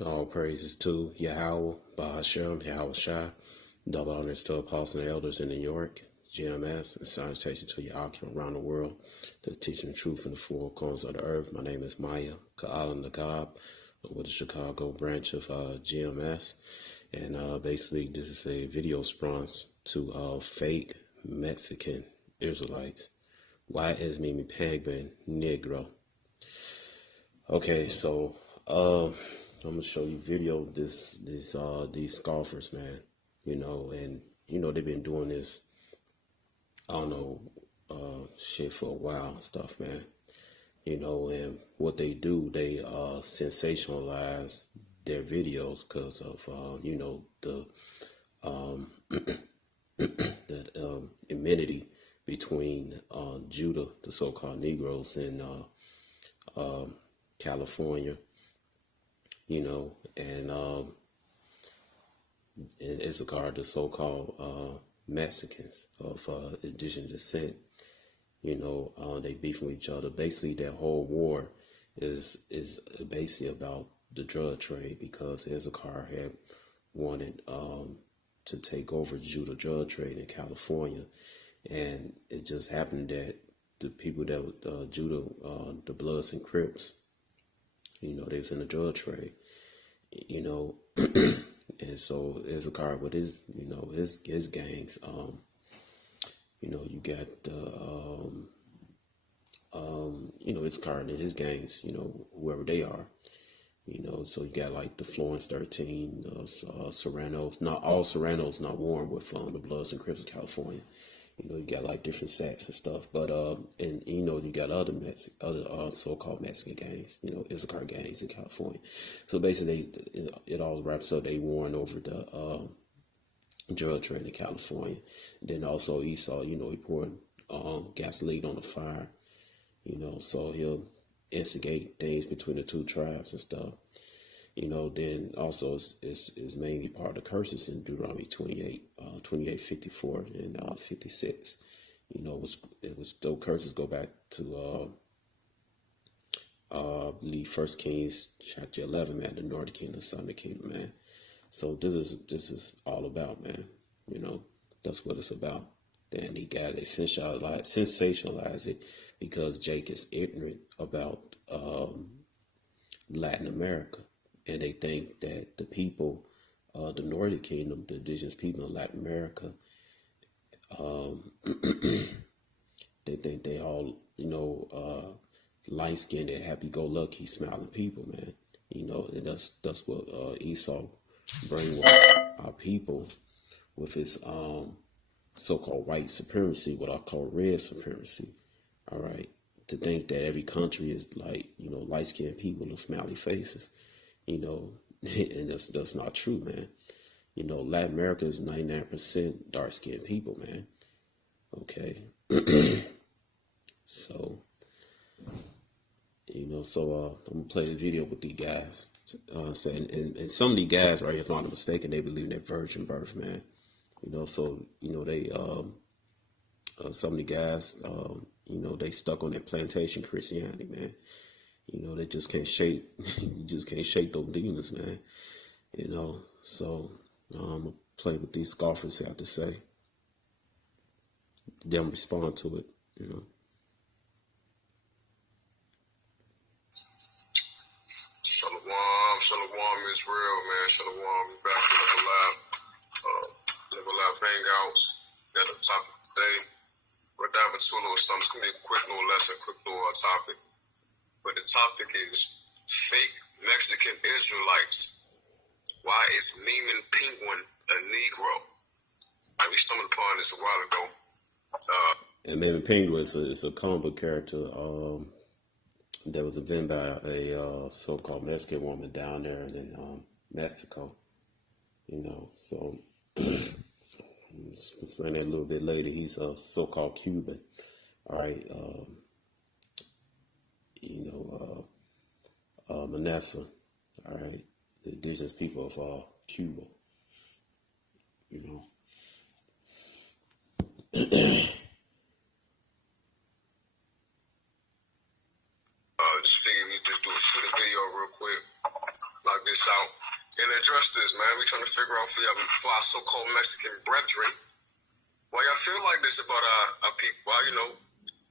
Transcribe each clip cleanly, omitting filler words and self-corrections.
All praises to Yahweh, Bahashem, Yahweh Shai, double honors to apostles and elders in New York, GMS, and salutation to Yahweh around the world that's teaching the truth in the four corners of the earth. My name is Maya Ka'ala Nagab with the Chicago branch of GMS. And basically, this is a video response to fake Mexican Israelites. Why is MEMIN Penguin Negro? Okay, so I'm gonna show you video these scoffers, man. And they've been doing this, I don't know, shit for a while and stuff, man. And what they do, they sensationalize their videos because of the that enmity between Judah, the so-called Negroes, and California, and Issachar, the so-called Mexicans of indigenous descent. They beefing with each other. Basically, that whole war is basically about the drug trade, because Issachar had wanted to take over Judah drug trade in California, and it just happened that the people that Judah, the Bloods and Crips, they was in the drug trade, and so Issachar with his his gangs, you got Issachar and his gangs, whoever they are, so you got like the Florence 13, Serranos. Not all Serranos not warm with the Bloods and Crips of California. You got like different sets and stuff, but and you got other so-called Mexican gangs, Issachar gangs in California. So basically, it all wraps up. They warring over the drug trade in California. Then also Esau, he poured gasoline on the fire, so he'll instigate things between the two tribes and stuff. Then also is mainly part of the curses in Deuteronomy 28, 54, and 56. Those curses go back to I believe 1 Kings chapter 11, man, the northern kingdom, the southern kingdom, man. So this is all about, man. That's what it's about. Then they sensationalize it because Jake is ignorant about Latin America. And they think that the people, the Northern Kingdom, the indigenous people in Latin America, they think they all, light-skinned and happy-go-lucky, smiling people, man. And that's what Esau brainwashed our people with his so-called white supremacy, what I call red supremacy. All right, to think that every country is like, light-skinned people with smiley faces. And that's not true, man. Latin America is 99% dark-skinned people, man. Okay. So, I'm gonna play the video with these guys. And some of these guys, right, if I'm not mistaken, they believe in that virgin birth, man. So they some of the guys, they stuck on that plantation Christianity, man. They just can't shake, you just can't shake those demons, man. So I'm gonna play with these scoffers have to say. Them respond to it, Shalom, Israel, man. Shalom, we back in Live Alive Hangouts. Got a topic today. We're diving into a little something. It's gonna be a quick little lesson, quick little topic. But the topic is fake Mexican Israelites. Why is MEMIN Penguin a Negro? We stumbled upon this a while ago. And MEMIN Penguin is a comic book character that was invented by a so-called Mexican woman down there in Mexico. So explain that a little bit later. He's a so-called Cuban. All right. Manasseh, all right, the indigenous people of Cuba, Just figured we just shoot a video real quick. Like this out and address this, man. We trying to figure out for our so-called Mexican brethren why y'all feel like this about our people. Why,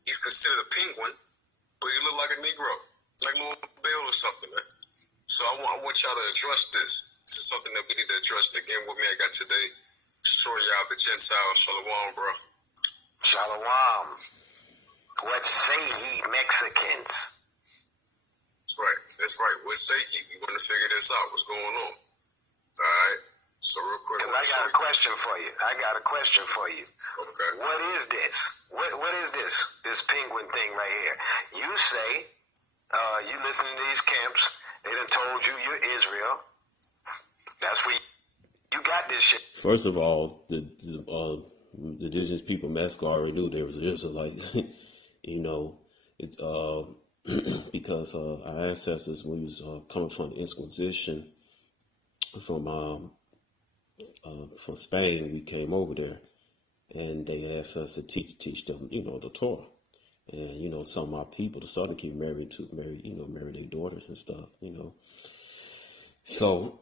he's considered a penguin, but he look like a Negro, like a little Bill or something, man. So I want y'all to address this. This is something that we need to address. And again, with me, I got today, Story of the Gentile. Shalom, bro. Shalom. What say ye Mexicans? That's right. What say ye? We want to figure this out. What's going on? All right. So real quick. I got a question for you. Okay. What is this? What is this? This penguin thing right here? You say, you listen to these camps. They done told you you're Israel. That's where you got this shit. First of all, the indigenous people, Mexico, already knew there was Israelites. It's because our ancestors, when we was coming from the Inquisition, from Spain, we came over there, and they asked us to teach them, the Torah. And some of our people, the Southern Kingdom, marry their daughters and stuff. So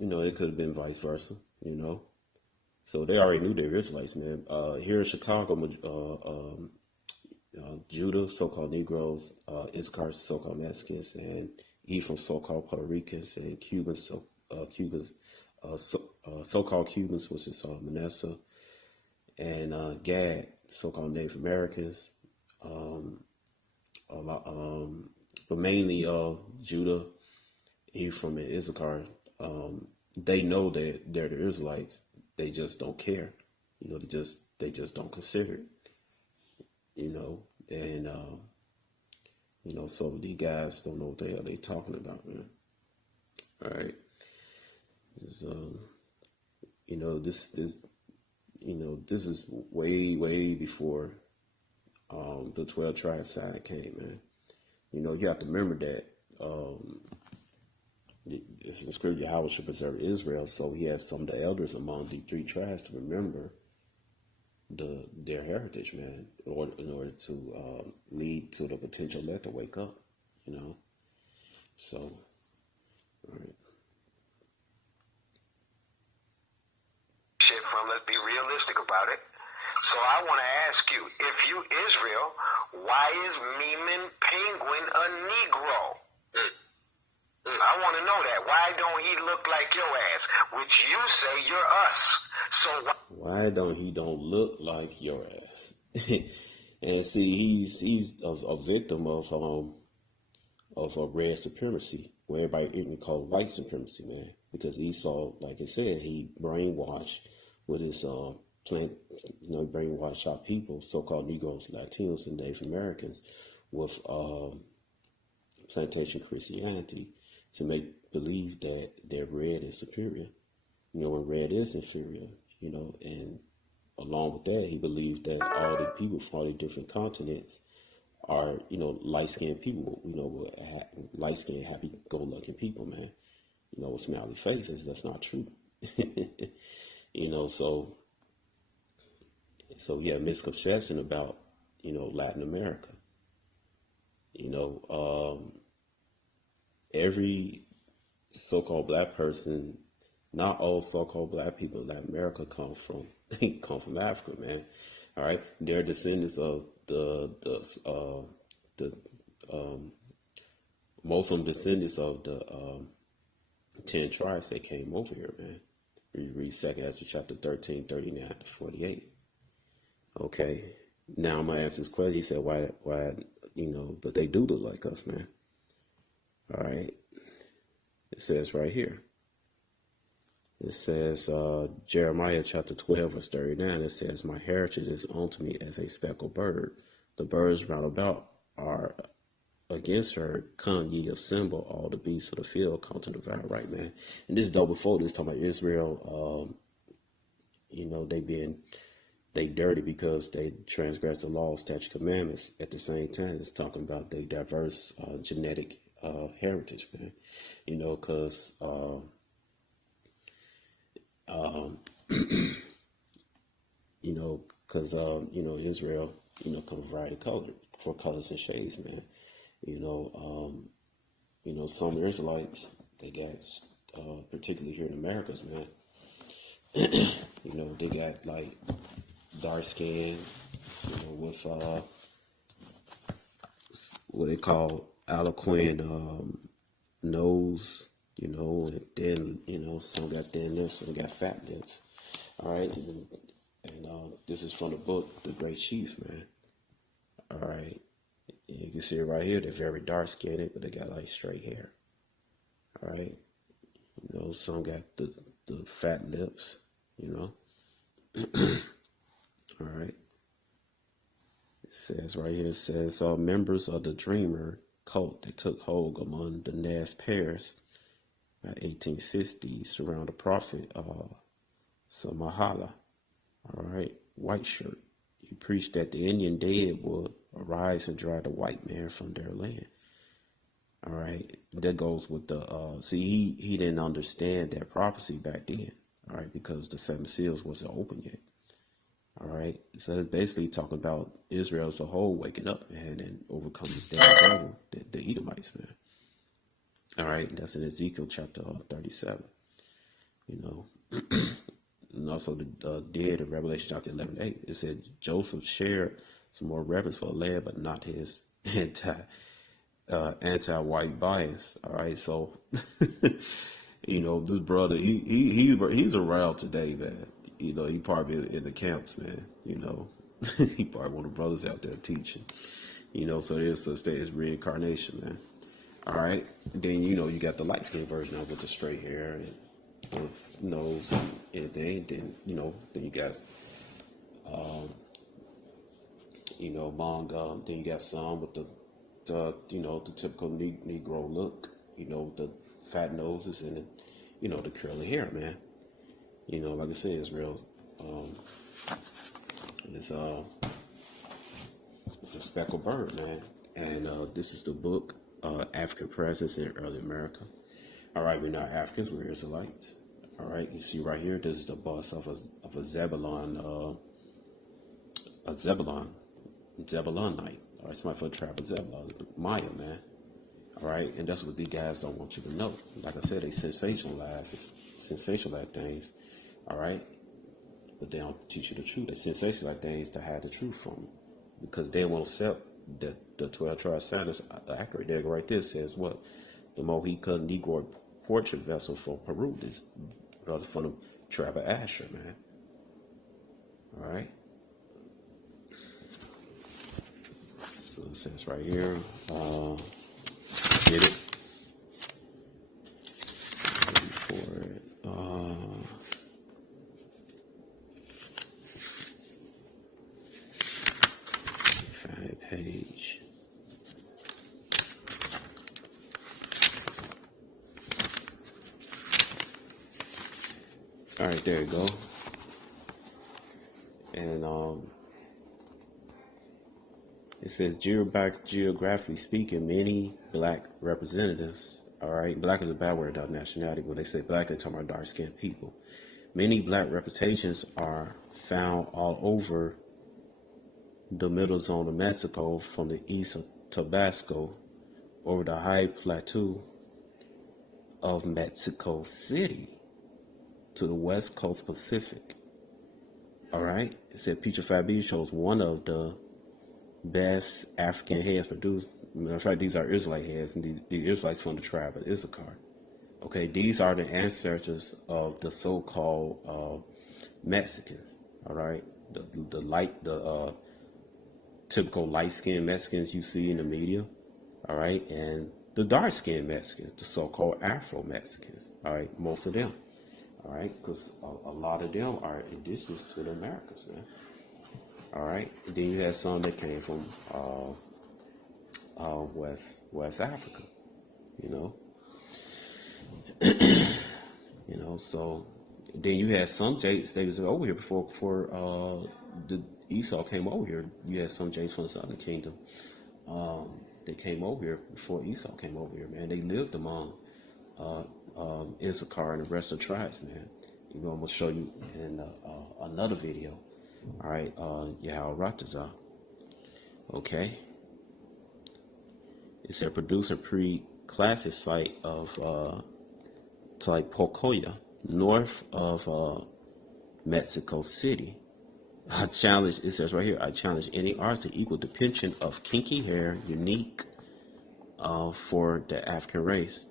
it could have been vice versa. So they already knew they were Israelites, man. Here in Chicago, Judah, so-called Negroes, Issachar, so-called Mexicans, and Ephraim, so-called Puerto Ricans, and Cubans, so-called Cubans, which is Manasseh, and Gad, so-called Native Americans, but mainly Judah, Ephraim, and Issachar. They know that they're the Israelites. They just don't care. They just don't consider it. So these guys don't know what the hell they talking about, man. All right. This is way before the 12 tribe side came, man. You have to remember that it's in the scripture, Yahweh should preserve Israel, so he has some of the elders among the three tribes to remember their heritage, man, in order to lead to the potential elect to wake up, So, all right. Shit from, let's be realistic about it. So I want to ask you, if you Israel, why is MEMIN penguin a Negro? I want to know that. Why don't he look like your ass, which you say you're us? So why don't he look like your ass? And see, he's a victim of red supremacy, where everybody even call white supremacy, man. Because Esau, like I said, he brainwashed with his brainwashed our people, so-called Negroes, Latinos, and Native Americans, with plantation Christianity, to make believe that their red is superior, when red is inferior, and along with that, he believed that all the people from all the different continents are, light-skinned people, light-skinned, happy-go-lucky people, man, with smiley faces. That's not true. So he had a misconception about, Latin America. Every so-called black person, not all so-called black people in Latin America come from Africa, man. All right, they're descendants of most of them descendants of the 10 tribes that came over here, man. Read 2nd Ezra chapter 13, 39 to 48. Okay, now I'm gonna ask this question. He said, why, but they do look like us, man. All right, it says right here. It says, Jeremiah chapter 12, verse 39, it says, my heritage is unto me as a speckled bird. The birds round about are against her. Come ye assemble, all the beasts of the field, come to devour. Right, man. And this is though before this, talking about Israel, they dirty because they transgress the law, statute, commandments. At the same time, it's talking about their diverse genetic heritage, man. Because Israel, come variety color, for colors and shades, man. Some Israelites They got, particularly here in Americas, man. You know, they got like dark skin, you know, with what they call aliquin nose, you know, and then, you know, some got thin lips, some got fat lips. All right, and this is from the book The Great Chief, man. All right, you can see it right here. They're very dark skinned, but they got like straight hair. All right, you know, some got the fat lips, you know. All right. It says right here, it says members of the Dreamer cult, they took hold among the Nez Perce by 1860 surround the prophet Samahala. All right, white shirt. He preached that the Indian dead would arise and drive the white man from their land. All right, that goes with the see, he didn't understand that prophecy back then. All right, because the seven seals wasn't open yet. All right, so it's basically talking about Israel as a whole waking up, man, and overcome this damn devil, the Edomites, man. All right, that's in Ezekiel chapter 37. You know, and also the dead in Revelation chapter 11:8. It said Joseph shared some more reverence for the land, but not his anti-white bias. All right, so you know, this brother, he's around today, man. You know, he probably in the camps, man. You know, he probably one of the brothers out there teaching. You know, so there's such thing as reincarnation, man. All right, then you know you got the light skinned version of it with the straight hair and the nose and everything. Then you know, then you got you know, among then you got some with the you know, the typical Negro look. You know, the fat noses and the, you know, the curly hair, man. You know, like I said, Israel is it's a speckled bird, man. And this is the book, African Presence in Early America. All right, we're not Africans, we're Israelites. All right, you see right here, this is the bust of a Zebulon, Zebulonite. All right, somebody from the tribe of Zebulon, Maya, man. All right, and that's what these guys don't want you to know. Like I said, they sensationalize things. All right, but they don't teach you the truth. They sensationalize things to hide the truth from you, because they won't accept that the 12 tribe standards are accurate. There, right there says what the Mohican Negro portrait vessel for Peru. This brother from the tribe of Asher, man. All right. So it says right here. Get it. For it. Find a page. All right, there you go. And it says, geographically speaking, many black representatives, all right, black is a bad word about nationality. When they say black, they're talking about dark-skinned people. Many black representations are found all over the middle zone of Mexico, from the east of Tabasco over the high plateau of Mexico City to the west coast Pacific. All right, it said putrefied beef shows one of the best African heads produced. Matter of fact, these are Israelite heads, and the Israelites from the tribe of Issachar. Okay, these are the ancestors of the so-called Mexicans. All right, the typical light-skinned Mexicans you see in the media. All right, and the dark-skinned Mexicans, the so-called Afro-Mexicans. All right, most of them. All right, because a lot of them are indigenous to the Americas, man. All right, and then you had some that came from West Africa, you know. You know, so then you had some Jakes, they was over here before the Esau came over here. You had some Jakes from the Southern Kingdom. They came over here before Esau came over here, man. They lived among Issachar and the rest of the tribes, man. You know, I'm gonna show you in another video. All right, Yahweh Ratazah. Okay. It's a producer pre-classic site of Tlaxcala, north of Mexico City. It says right here, I challenge any artist to equal depiction of kinky hair unique for the African race.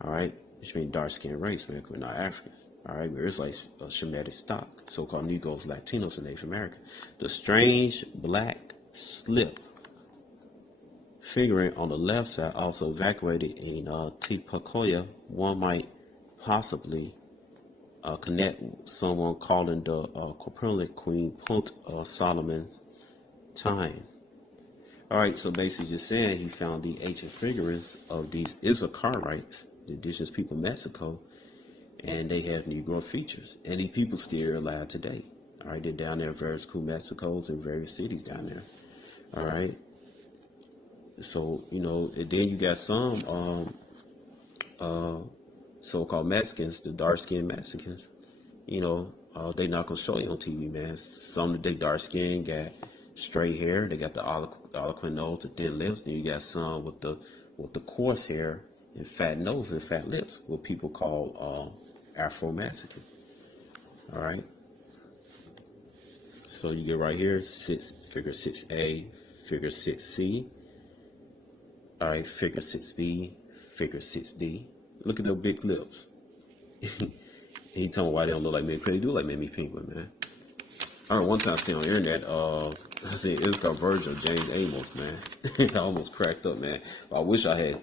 All right, which means dark skinned race, man, because we're not Africans. All right, we're like a Shemitic stock, so-called Negroes, Latinos, and Native American. The strange black slip figuring on the left side, also evacuated in Tlaxcala. One might possibly connect someone calling the Copernic Queen Punt Solomon's time. All right, so basically just saying he found the ancient figurines of these Israhelites, the indigenous people of Mexico, and they have Negro features. And these people still are alive today. All right, they're down there in various cool Mexicos and various cities down there. All right. So, you know, and then you got some so-called Mexicans, the dark-skinned Mexicans, you know, they not gonna show you on TV, man. Some of the dark skin got straight hair, they got the eloquent nose, the thin lips. Then you got some with the coarse hair and fat nose and fat lips, what people call Afro-Mexican. All right. So you get right here, figure 6A, figure 6C. All right, figure 6B, figure 6D. Look at those big lips. He told me why they don't look like me. They do like Memmin Penguin, man. I heard one time I seen on the internet, I seen Iscar Virgil, James Amos, man. I almost cracked up, man. I wish I had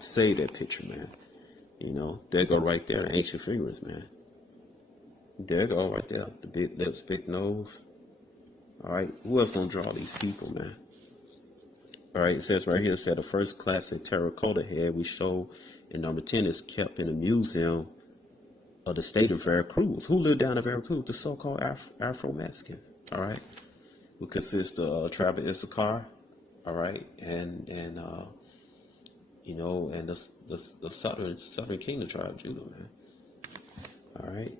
saved that picture, man. You know, there go right there, ancient figures, man. There go right there, the big lips, big nose. All right, who else gonna draw these people, man? All right, it says right here, it said the first classic terracotta head we show in number 10 is kept in a museum of the state of Veracruz. Who lived down in Veracruz? The so-called Afro-Mexicans. All right, who consist of tribe of Issachar. All right, and you know, and the southern kingdom tribe of Judah, man. All right,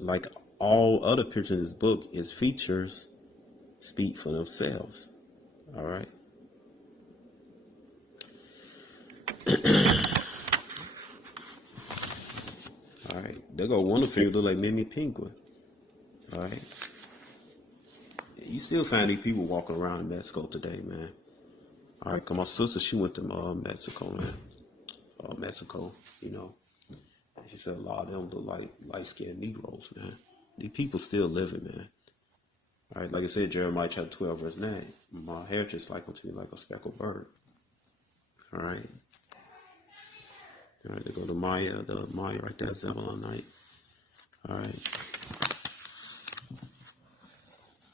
like all other pictures in this book, his features speak for themselves. All right. All right. They go one of figure look like Memmin Penguin. All right. You still find these people walking around in Mexico today, man. All right. Cause my sister, she went to Mexico, man. Mexico, you know. And she said a lot of them look like light-skinned Negroes, man. These people still living, man. All right, like I said, Jeremiah chapter 12, verse 9. My heritage is like unto me like a speckled bird. All right. All right, they go to Maya, the Maya right there, Zebulon night. All right.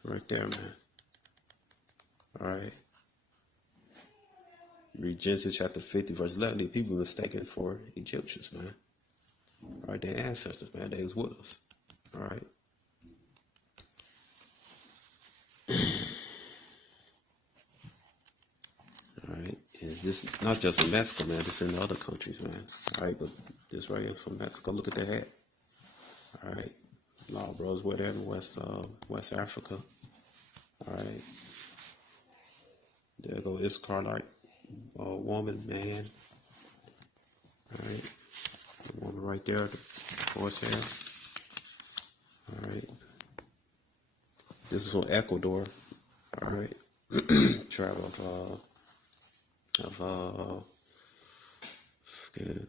Right there, man. All right. Read Genesis chapter 50, verse 11. These people mistaken for Egyptians, man. All right, their ancestors, man, they was with us. All right. All right, and this not just in Mexico, man. This in other countries, man. All right, but this right here from Mexico. Look at the hat. All right, a lot of bros wear that in West Africa. All right, there go Iscarlite, woman, man. All right, the woman right there, the horse hair. All right, this is from Ecuador. All right, tribe of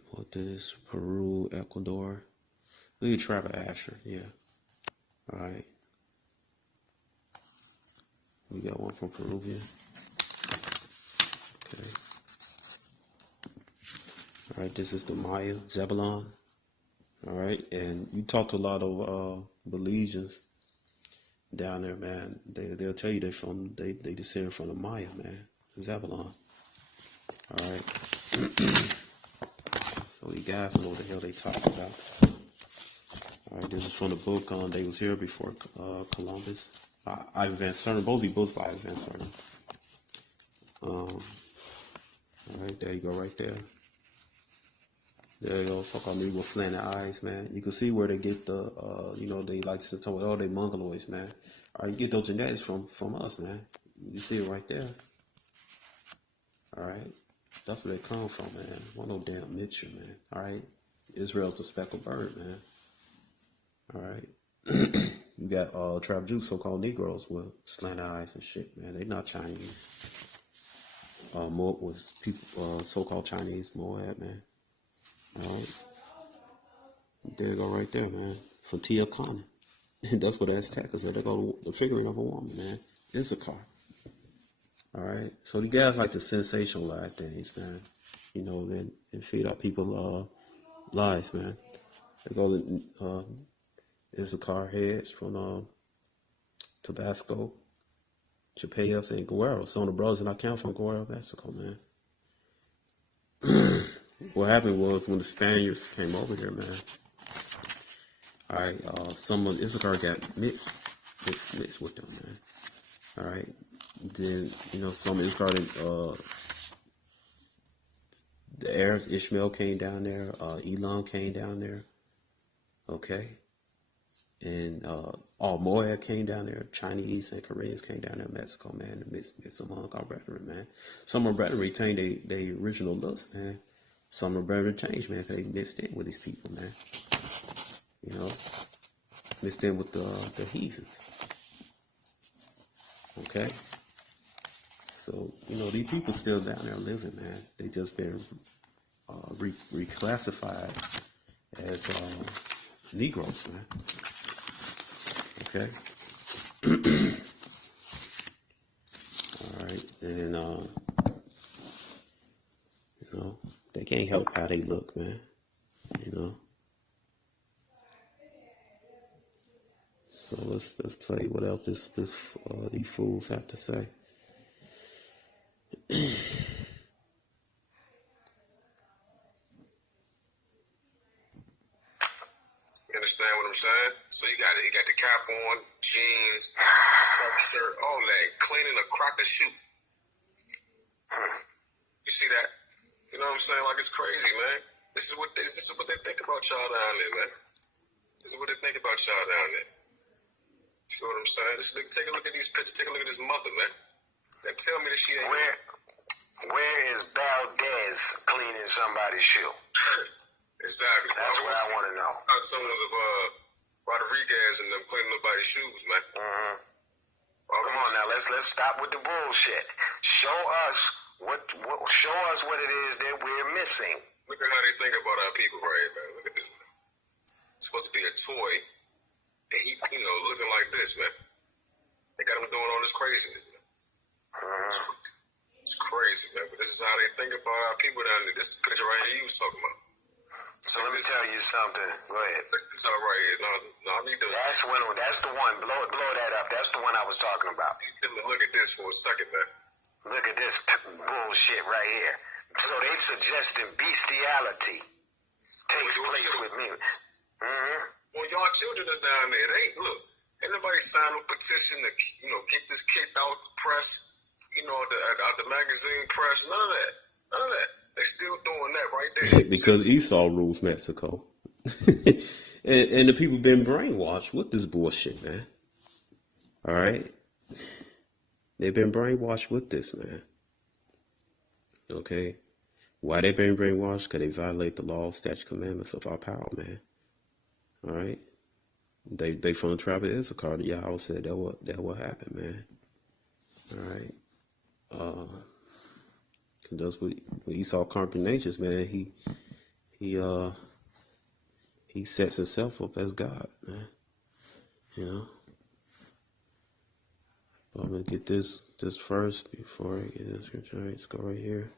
what this Peru, Ecuador. Look at tribe of Asher, yeah. All right. We got one from Peruvian. Okay. All right, this is the Maya, Zebulon. All right, and you talk to a lot of Belizeans down there, man. They'll tell you they descend from the Maya, man. Zebulon. All right. So you guys know what the hell they talking about. All right, this is from the book They Was Here Before Columbus. Ivan Van Serner. Both these books by Ivan Van Serner. All right, there you go, right there. There you go, so-called Negro slanted eyes, man. You can see where they get the, they like to talk about, they Mongoloids, man. All right, you get those genetics from us, man. You see it right there. All right, that's where they come from, man. One no damn mixture, man. All right, Israel's a speckled bird, man. All right. You got tribal Jews, so-called Negroes with slant eyes and shit, man. They not Chinese. Moab was people, so-called Chinese Moab, man. All right. There you go right there, man. From Tia Khan. That's what Aztec is. There go the figuring of a woman, man. Issachar. All right. So the guys like to sensationalize things, man. You know, and feed out people lies, man. They go to Issachar heads from Tabasco, Chapeyos, and Guerrero. Some of the brothers that I count from Guerrero, Mexico, man. What happened was when the Spaniards came over here, man. All right, some of Issachar got mixed with them, man. All right, then some of Issachar, the heirs, Ishmael came down there, Elam came down there, okay, and all Moab came down there, Chinese and Koreans came down there, Mexico, man, to mix among our brethren, man. Some of our brethren retained their original looks, man. Some of our brethren changed, man, because they mixed in with these people, man. Mixed in with the heathens. Okay? So, these people still down there living, man. They just been reclassified as Negroes, man. Okay? All right. And, they can't help how they look, man. So let's play what else these fools have to say. You understand what I'm saying? So he got the cap on, jeans, striped shirt, all that, cleaning a crock of shoe. You see that? You know what I'm saying? Like, it's crazy, man. This is what they think about y'all down there, man. This is what they think about y'all down there. See what I'm saying? Just take a look at these pictures. Take a look at this mother, man. That tell me that she ain't. Where is Valdez cleaning somebody's shoe? Exactly. That's what I want to know. Someone's of Rodriguez and them cleaning nobody's shoes, man. Mm-hmm. Come on now, let's stop with the bullshit. Show us what it is that we're missing. Look at how they think about our people, right, man. Look at this, man. It's supposed to be a toy. And he, looking like this, man. They got him doing all this craziness, man. It's crazy, man. But this is how they think about our people down there. This picture right here you was talking about. So let me tell you something. Go ahead. It's all right here. No, I need to. That's the one. Blow that up. That's the one I was talking about. Look at this for a second, man. Look at this bullshit right here. So they suggesting bestiality takes place with me. Well, y'all children is down there. Ain't nobody signed a petition to, get this kicked out the press, out the magazine press. None of that. They still doing that right there. Because Esau rules Mexico. and the people been brainwashed with this bullshit, man. All right? They've been brainwashed with this, man. Okay? Why they been brainwashed? Because they violate the law, statute, commandments of our power, man. All right, they from the tribe of Issachar. Yahweh said that what happened, man. All right, that's what Esau conquered nations, man. He sets himself up as God, man. But I'm gonna get this first before I get this. All right, let's go right here.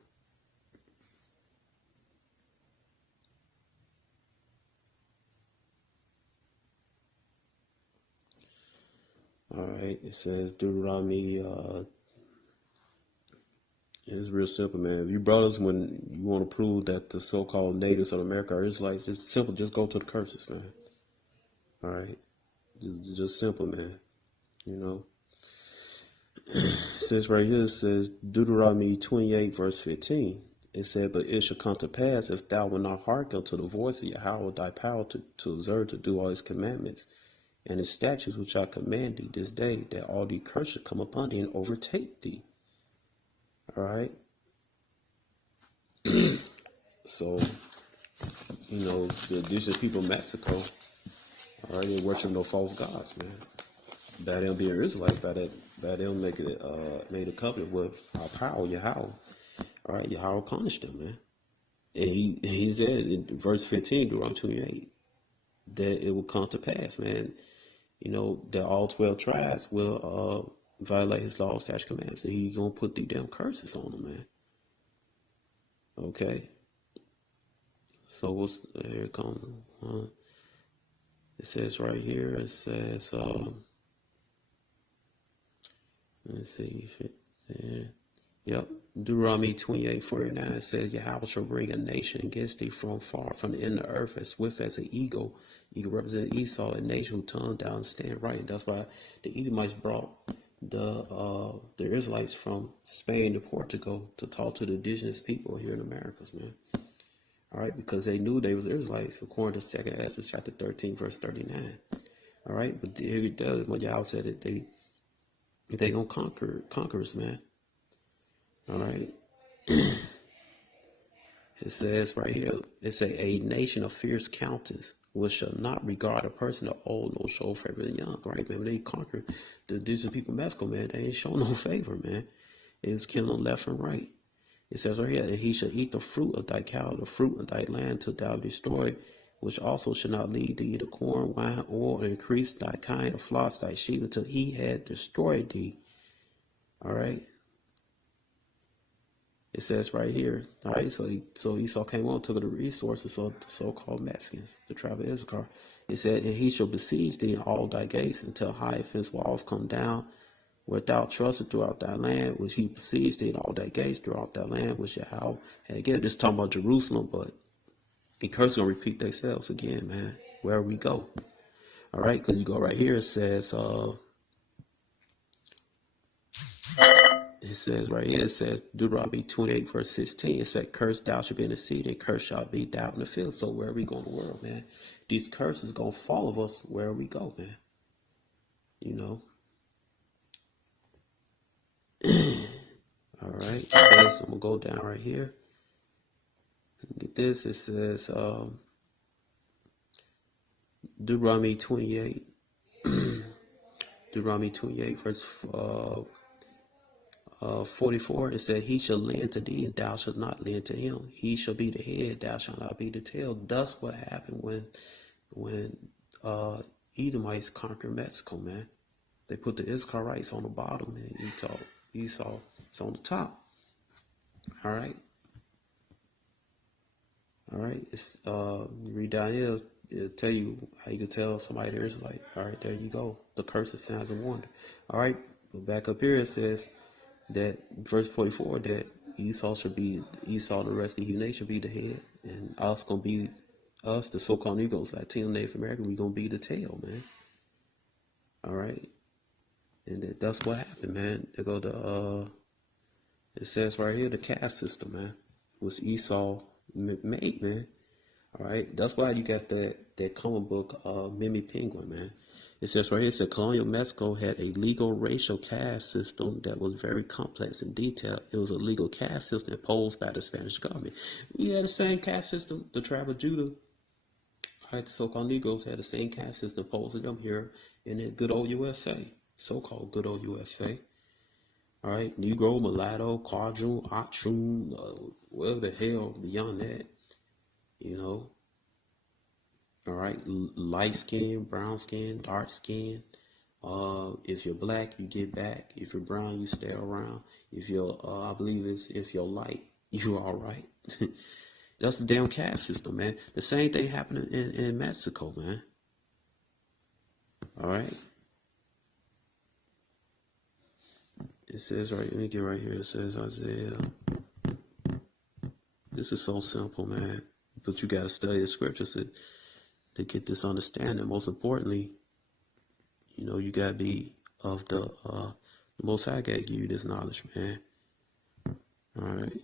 All right, it says Deuteronomy. It's real simple, man. If you brothers, when you want to prove that the so-called natives of America are Israelites, it's simple. Just go to the curses, man. All right, just simple, man. It says right here. It says Deuteronomy 28 verse 15. It said, "But it shall come to pass if thou wilt not hearken to the voice of Yahweh thy power to observe to do all his commandments and his statutes which I command thee this day, that all these curses shall come upon thee and overtake thee." All right. So you know, the indigenous people of Mexico, all right, they worship no false gods, man. By them being Israelites, by them made a covenant with our power, Yahweh. All right, Yahweh punished them, man. And he said in verse 15, Deuteronomy 28, that it will come to pass, man, you know, that all 12 tribes will violate his laws, statutes, commandments, and he's going to put the damn curses on them, man. Okay. So here it comes. It says right here, it says, let's see, yep, Deuteronomy 28:49 says, Yahweh shall bring a nation against thee from far, from the end of the earth, as swift as an eagle. Eagle represents Esau, a nation who turned down and stand right. That's why the Edomites brought the Israelites from Spain to Portugal to talk to the indigenous people here in Americas, man. All right, because they knew they was Israelites, according to 2nd Ezra chapter 13, verse 39. All right, but here it does, when Yahweh said that they gonna conquer us, man. All right. It says right here, it say a nation of fierce countess which shall not regard a person of old nor show favor the young. Right, man. When they conquered the indigenous people of Mexico, man, they ain't show no favor, man. It's killing them left and right. It says right here, and he shall eat the fruit of thy cow, the fruit of thy land, till thou destroy, which also shall not lead thee to corn, wine, oil, and increase thy kind of flocks, thy sheep, until he had destroyed thee. All right. It says right here, all right, so Esau came on, took the resources of the so-called Mexicans, the tribe of Issachar. It said, and he shall besiege thee in all thy gates until high fence walls come down, where thou trustest throughout thy land, which he besieged thee in all thy gates throughout thy land, which Yahweh had given. This is talking about Jerusalem, but the curse going to repeat themselves again, man, wherever we go. All right, because you go right here, it says right here, it says Deuteronomy 28, verse 16, it said, curse thou shalt be in the seed, and curse shall be thou in the field. So wherever we go in the world, man, these curses going to follow us wherever we go, man. You know. All right, it says, I'm going to go down right here. Get this, it says Deuteronomy 28, Deuteronomy 28, verse 44, it said, he shall lend to thee, and thou shalt not lend to him. He shall be the head, thou shalt not be the tail. Thus what happened when Edomites conquered Mexico, man. They put the Israelites on the bottom, and Esau is on the top. All right. All right. It's read down here, it'll tell you how you can tell somebody there is like, all right, there you go. The curses, signs, and wonder. All right. But back up here, it says that verse 44 that Esau and the rest of the Hebrew nation be the head, and us gonna be us, the so-called Negroes, Latino, Native American, we gonna be the tail, man. All right, and that's what happened, man. They go to it says right here the caste system, man, was Esau made, man. All right, that's why you got that comic book, MEMIN Penguin, man. It says right here, it said colonial Mexico had a legal racial caste system that was very complex and detailed. It was a legal caste system imposed by the Spanish government. We had the same caste system, the tribe of Judah. All right, the so-called Negroes had the same caste system imposed on them here in the good old USA, so-called good old USA. All right, Negro, mulatto, quadroon, octroon, whatever the hell beyond that, you know. All right, light skin, brown skin, dark skin. If you're black, you get back. If you're brown, you stay around. If you're, I believe it's if you're light, you're all right. That's the damn caste system, man. The same thing happening in Mexico, man. All right. It says right. Let me get right here. It says Isaiah. This is so simple, man. But you gotta study the scriptures to get this understanding. Most importantly, you know, you gotta be of the Most High gotta give you this knowledge, man. All right.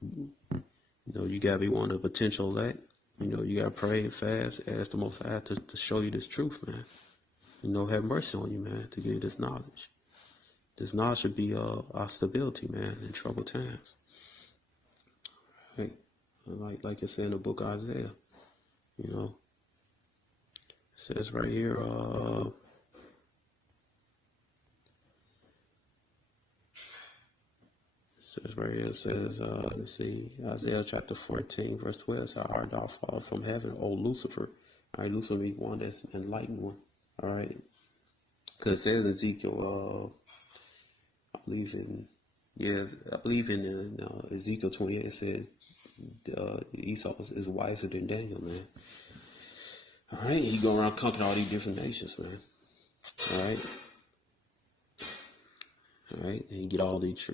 You know, you gotta be one of the potential elect. You know, you gotta pray and fast, ask the Most High to show you this truth, man. You know, have mercy on you, man, to give you this knowledge. This knowledge should be our stability, man, in troubled times. All right. like it said in the book of Isaiah. You know, it says right here. It says, let's see, Isaiah chapter 14, verse 12 says, art thou fallen from heaven, O Lucifer? All right, Lucifer means one that's enlightened one. All right, because it says Ezekiel, I believe in Ezekiel 28, it says Esau is wiser than Daniel, man. All right, he go around conquering all these different nations, man. All right. All right, and you get all these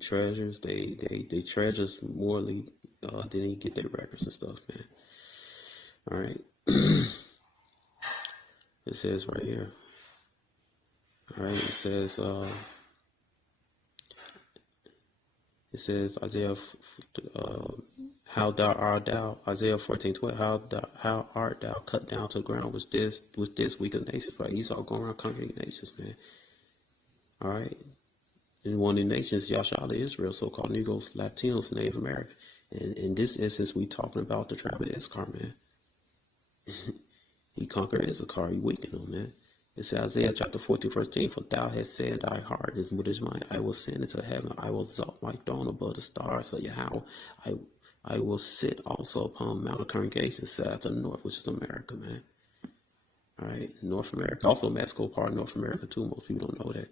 treasures. They treasures morally. Then you get their records and stuff, man. All right. It says right here. All right. It says Isaiah. How art thou? Isaiah 14:12. How art thou cut down to the ground? Was this weaker nations? Right. Esau going around conquering nations, man. All right. And one of the nations, Yasha'Allah Israel, so-called Negroes, Latinos, Native American. And in this instance, we talking about the tribe of Issachar, man. He conquered Issachar, he weakened him, man. It says Isaiah chapter 14, verse 10, for thou hast said in thy heart, is with his mind, I will send into heaven, I will exalt my throne above the stars of Yahweh. I will sit also upon Mount of Congregation, south to the north, which is America, man. All right, North America. Also Mexico, part of North America, too. Most people don't know that.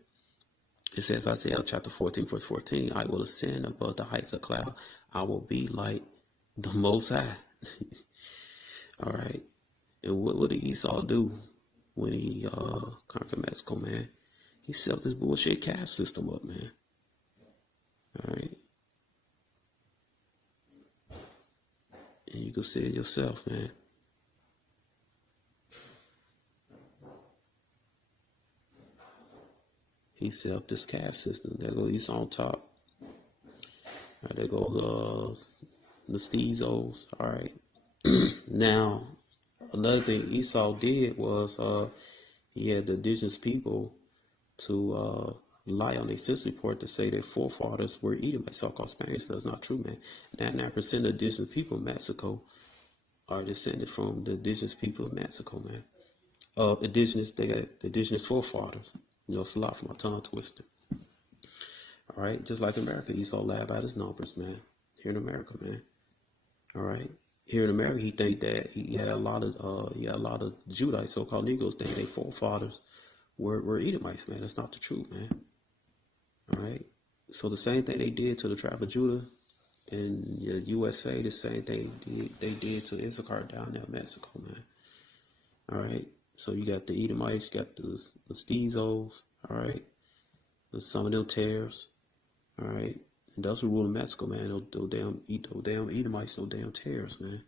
It says Isaiah chapter 14, verse 14, I will ascend above the heights of cloud. I will be like the Most High. All right. And what did Esau do when he conquered Mexico, man? He set this bullshit caste system up, man. All right. And you can see it yourself, man. He set up this caste system. There goes Esau on top. All right, there goes the Mestizos. All right. Now, another thing Esau did was he had the indigenous people to rely on a census report to say their forefathers were Edomites, so-called Spaniards. That's not true, man. 99% of indigenous people in Mexico are descended from the indigenous people of Mexico, man. They had the indigenous forefathers. It's a lot for my tongue twister. All right, just like America, Esau lied about his numbers, man. Here in America, man. All right, here in America, he think that he had a lot of Judites, so-called Negroes, think their forefathers were Edomites, man. That's not the truth, man. All right, so the same thing they did to the tribe of Judah in the USA, the same thing they did to Issachar down there in Mexico, man. All right. So you got the Edomites, you got the Mestizos, all right, some of them Terrors, all right, and those who rule in Mexico, man, those damn Edomites, those damn Terrors, man.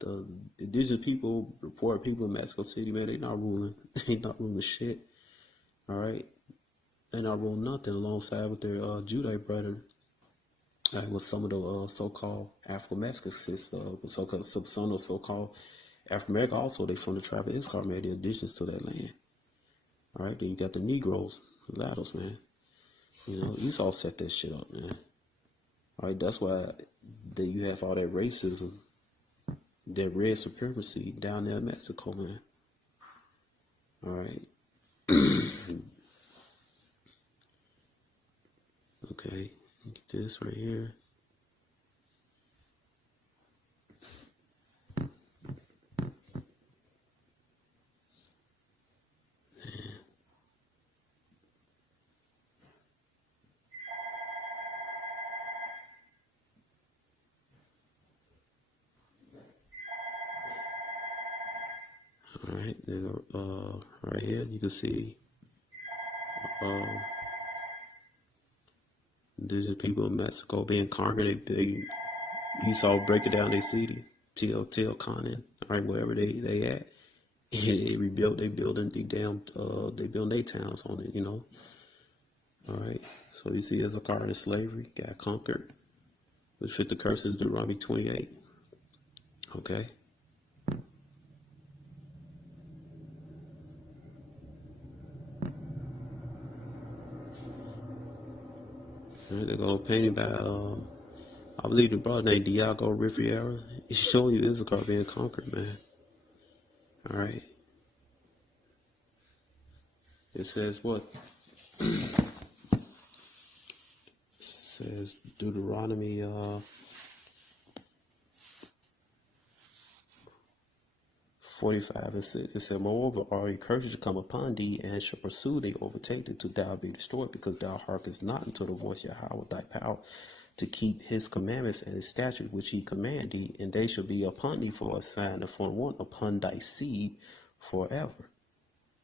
The indigenous people, the poor people in Mexico City, man, they not ruling shit, all right, they not ruling nothing alongside with their Judite brethren, with some of the so-called Afro-Mexicans, some of the so-called African American, also they from the tribe of Issachar, man, the indigenous to that land. All right, then you got the Negroes, the Latos, man. Esau set that shit up, man. All right, that's why you have all that racism, that red supremacy down there in Mexico, man. All right. Okay, get this right here. All right, then right here you can see indigenous people in Mexico being conquered. Esau breaking down their city, Teotihuacan, all right, wherever they at, and they rebuilt. They building they build their towns on it, All right, so you see Issachar in slavery got conquered, which fit the curses, Deuteronomy 28. Okay. All right, they're going to painting by I believe the brother named Diago Riviera. He's showing you Issachar being conquered, man. All right. It says what? It says Deuteronomy 45 and 6. It said, moreover, are a curse to come upon thee, and shall pursue thee, overtake thee, till thou be destroyed, because thou hearkenest not unto the voice of Yahweh thy power, to keep his commandments and his statutes which he command thee, and they shall be upon thee for a sign and for one upon thy seed forever.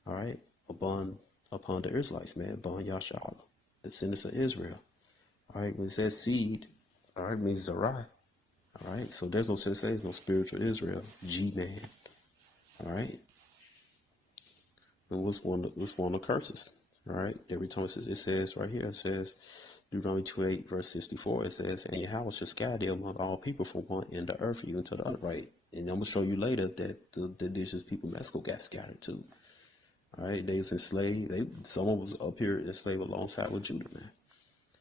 All right, upon the Israelites, man, upon Yahshua, the descendants of Israel. All right, when it says seed, all right, it means Zerai. All right, so there's no such thing as no spiritual Israel, G-man. All right, and what's one of the curses? All right, every time it says right here, it says Deuteronomy 28 verse 64. It says, and Yahweh shall scatter thee among all people from one end of the earth even to the other. Right, and I'm gonna show you later that the indigenous people in Mexico got scattered too. All right, they was enslaved. Someone was up here enslaved alongside with Judah, man.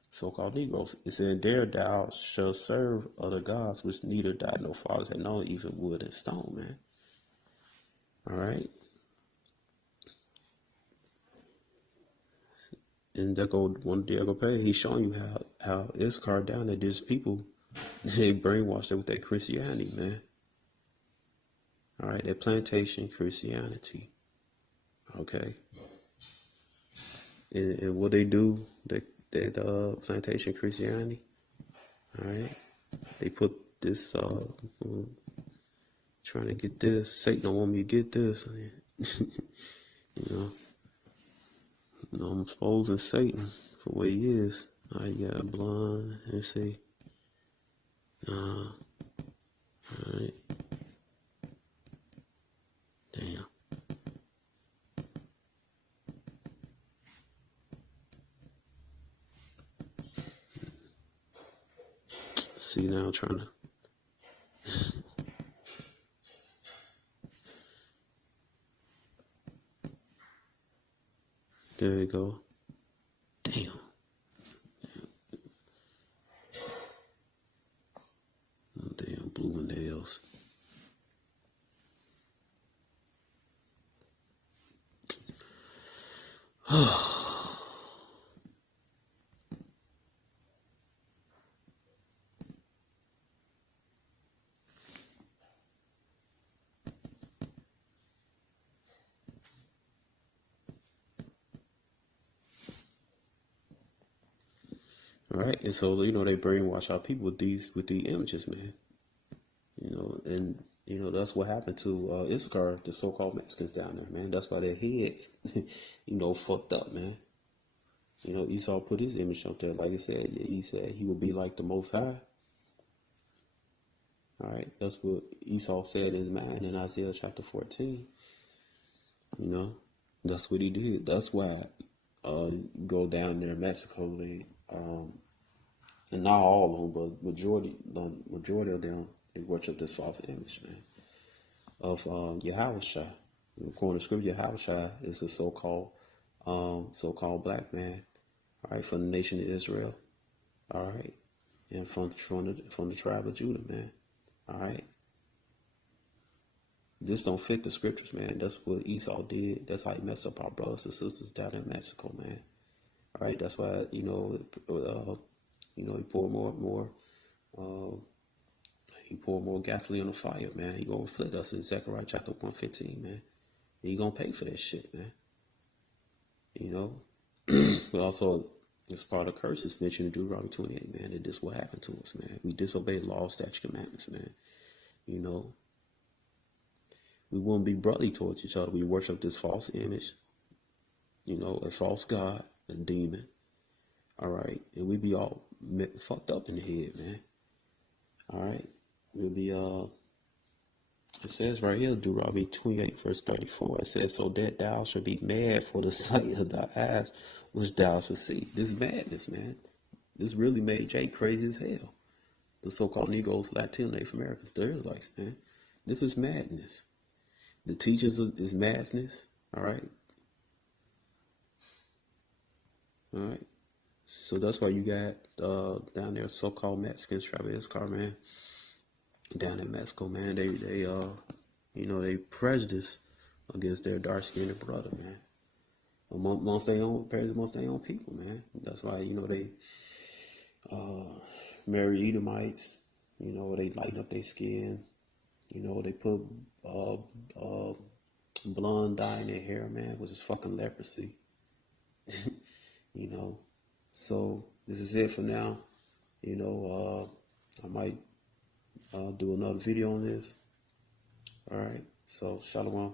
So-called Negroes. It said, there thou shalt serve other gods which neither thy nor fathers had known, even wood and stone, man. All right. And there go one day go pay. He's showing you how Issachar down there, there's people, they brainwashed with that Christianity, man. All right, that plantation Christianity. Okay. And what they do, that plantation Christianity, all right, they put this, trying to get this, Satan don't want me to get this, you know, I'm exposing Satan for what he is. I got blonde, let's see, all right, damn. See, now I'm trying to. There you go. Damn. Oh, damn, Bloomingdale's. All right, and so you know they brainwash our people with these images, man. You know, and you know that's what happened to Issachar, the so-called Mexicans down there, man. That's why their heads, you know, fucked up, man. You know, Esau put his image up there, like he said. He said he would be like the Most High. All right, that's what Esau said in his mind in Isaiah chapter 14. You know, that's what he did. That's why go down there in Mexico, they and not all of them, but majority of them, they worship this false image, man, of Yahushua. According to scripture, Yahushua is a so-called black man, all right, from the nation of Israel, all right, and from the tribe of Judah, man, all right. This don't fit the scriptures, man. That's what Esau did. That's how he messed up our brothers and sisters down in Mexico, man. All right, that's why he poured more gasoline on the fire, man. He gonna reflect us in Zechariah chapter 1:15, man. He gonna pay for that shit, man. You know, but also as part of the curses mentioned in Deuteronomy 28, man, that this will happen to us, man. We disobey law, statute, commandments, man. You know, we won't be brotherly towards each other. We worship this false image, you know, a false god, a demon. All right, and we be all fucked up in the head, man. All right, we'll be it says right here, Deuteronomy 28 verse 34. It says, so that thou shalt be mad for the sight of thy eyes, which thou shalt see. This madness, man. This really made Jay crazy as hell. The so-called Negroes, Latino, Native Americans, the Israelites, man. This is madness. The teachers is madness. All right. All right. So that's why you got down there so-called Mexicans travel his car, man. Down in Mexico, man, they they prejudice against their dark-skinned brother, man. Amongst their own people, man. That's why they marry Edomites. They lighten up their skin. They put blonde dye in their hair, man, which is fucking leprosy. So this is it for now. I might do another video on this. All right. So, shalom.